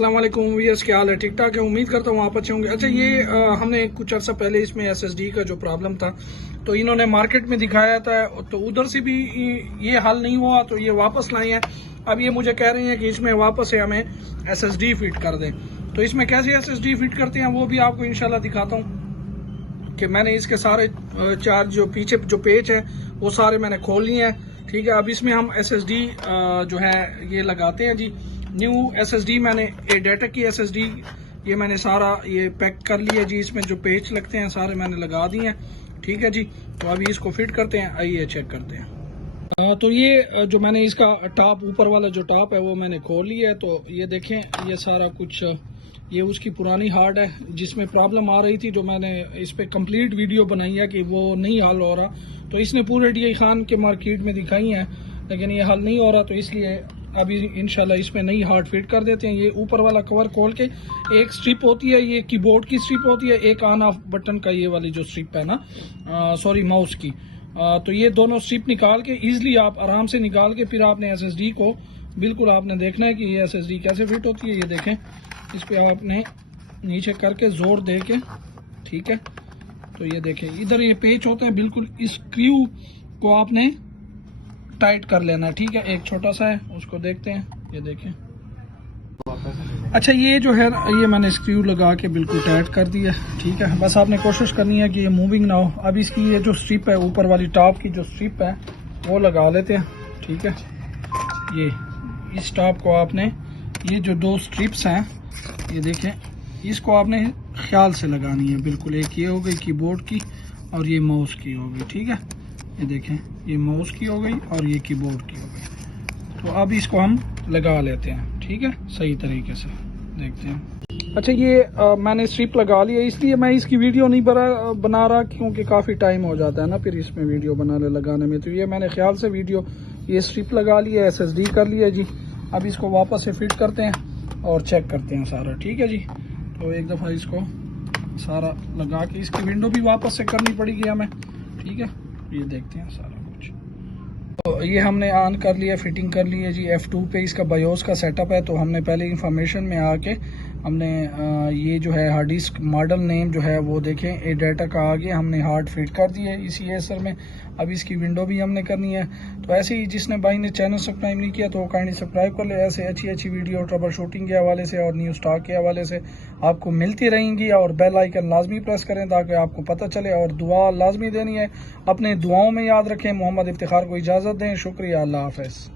अस्सलाम वालेकुम वीएस, क्या हाल है? ठीक ठाक है, उम्मीद करता हूँ आप अच्छे होंगे। अच्छा, ये हमने कुछ अर्सा पहले इसमें एसएसडी का जो प्रॉब्लम था तो इन्होंने मार्केट में दिखाया था, तो उधर से भी ये हल नहीं हुआ तो ये वापस लाए हैं। अब ये मुझे कह रहे हैं कि इसमें वापस से हमें एसएसडी फिट कर दें। तो इसमें कैसे एसएसडी फिट करते हैं वो भी आपको इंशाल्लाह दिखाता हूँ कि मैंने इसके सारे चार जो पीछे जो पेज है वो सारे मैंने खोल लिए हैं। ठीक है, अब इसमें हम एसएसडी जो है ये लगाते हैं जी। न्यू एसएसडी मैंने एडेटा की एसएसडी ये मैंने सारा ये पैक कर लिया जी। इसमें जो पेच लगते हैं सारे मैंने लगा दिए हैं। ठीक है जी, तो अभी इसको फिट करते हैं, आइए चेक करते हैं। तो ये जो मैंने इसका टॉप ऊपर वाला जो टॉप है वो मैंने खोल लिया है। तो ये देखें, ये सारा कुछ ये उसकी पुरानी हार्ड है जिसमें प्रॉब्लम आ रही थी, जो मैंने इस पर कंप्लीट वीडियो बनाई है कि वो नहीं हल हो रहा। तो इसने पूरे डी खान के मार्केट में दिखाई है लेकिन ये हल नहीं हो रहा, तो इसलिए अभी इंशाल्लाह इसमें नई हार्ड फिट कर देते हैं। ये ऊपर वाला कवर खोल के एक स्ट्रिप होती है, ये कीबोर्ड की स्ट्रिप होती है, एक ऑन ऑफ बटन का ये वाली जो स्ट्रिप है ना, सॉरी माउस की। तो ये दोनों स्ट्रिप निकाल के इजीली आप आराम से निकाल के फिर आपने एसएसडी को बिल्कुल आपने देखना है कि ये एसएसडी कैसे फिट होती है। ये देखें, इस पे आपने नीचे करके जोर दे के, ठीक है, तो ये देखें इधर ये पेच होता है, बिल्कुल इस स्क्रू को आपने टाइट कर लेना है। ठीक है, एक छोटा सा है उसको देखते हैं, ये देखें। अच्छा, ये जो है ये मैंने स्क्रू लगा के बिल्कुल टाइट कर दिया। ठीक है, बस आपने कोशिश करनी है कि ये मूविंग ना हो। अब इसकी ये जो स्ट्रिप है ऊपर वाली टॉप की जो स्ट्रिप है वो लगा लेते हैं। ठीक है, ये इस टॉप को आपने ये जो दो स्ट्रिप्स हैं ये देखें, इसको आपने ख्याल से लगानी है बिल्कुल। एक ये हो गई कीबोर्ड की और ये माउस की हो गई। ठीक है, ये देखें ये माउस की हो गई और ये कीबोर्ड की हो गई। तो अब इसको हम लगा लेते हैं। ठीक है, सही तरीके से देखते हैं। अच्छा, ये मैंने स्ट्रिप लगा लिया, इसलिए मैं इसकी वीडियो नहीं बना रहा क्योंकि काफ़ी टाइम हो जाता है ना फिर इसमें वीडियो लगाने में। तो ये मैंने ख्याल से वीडियो ये स्ट्रिप लगा लिया, एसएसडी कर लिया जी। अब इसको वापस से फिट करते हैं और चेक करते हैं सारा। ठीक है जी, तो एक दफ़ा इसको सारा लगा के इसकी विंडो भी वापस से करनी पड़ेगी हमें। ठीक है, ये देखते हैं सारा कुछ। तो ये हमने ऑन कर लिया, फिटिंग कर ली है जी। F2 पे इसका बायोस का सेटअप है। तो हमने पहले इंफॉर्मेशन में आके हमने ये जो है हार्ड डिस्क मॉडल नेम जो है वो देखें, एडेटा का आगे हमने हार्ड फिट कर दी है इसी एसर में। अब इसकी विंडो भी हमने करनी है। तो ऐसे ही जिसने भाई ने चैनल सब्सक्राइब नहीं किया तो काइंडली सब्सक्राइब कर ले। ऐसे अच्छी वीडियो ट्रबल शूटिंग के हवाले से और न्यू स्टॉक के हवाले से आपको मिलती रहेंगी। और बेल आइकन लाजमी प्रेस करें ताकि आपको पता चले, और दुआ लाजमी देनी है। अपने दुआओं में याद रखें। मोहम्मद इफ्तिखार को इजाज़त दें। शुक्रिया, अल्लाह हाफ़िज़।